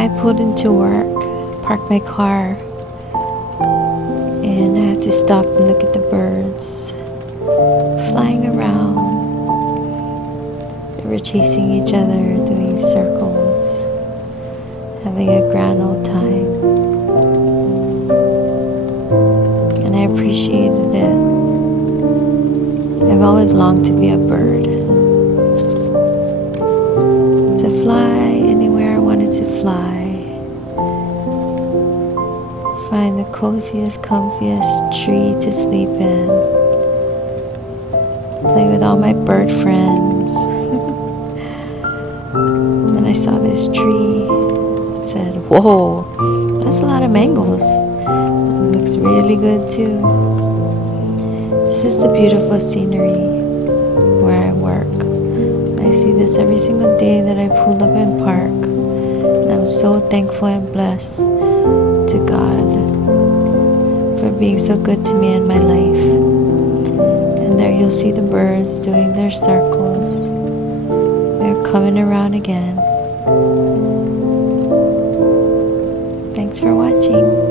I pulled into work, parked my car, and I had to stop and look at the birds flying around. They were chasing each other, doing circles, having a grand old time. And I appreciated it. I've always longed to be a bird, to fly anywhere I wanted to fly, find the coziest, comfiest tree to sleep in, play with all my bird friends. Then I saw this tree, said, whoa, that's a lot of mangoes. It looks really good too. This is the beautiful scenery where I work. I see this every single day that I pull up and park. And I'm so thankful and blessed to God for being so good to me in my life. And there you'll see the birds doing their circles. They're coming around again. Thanks for watching.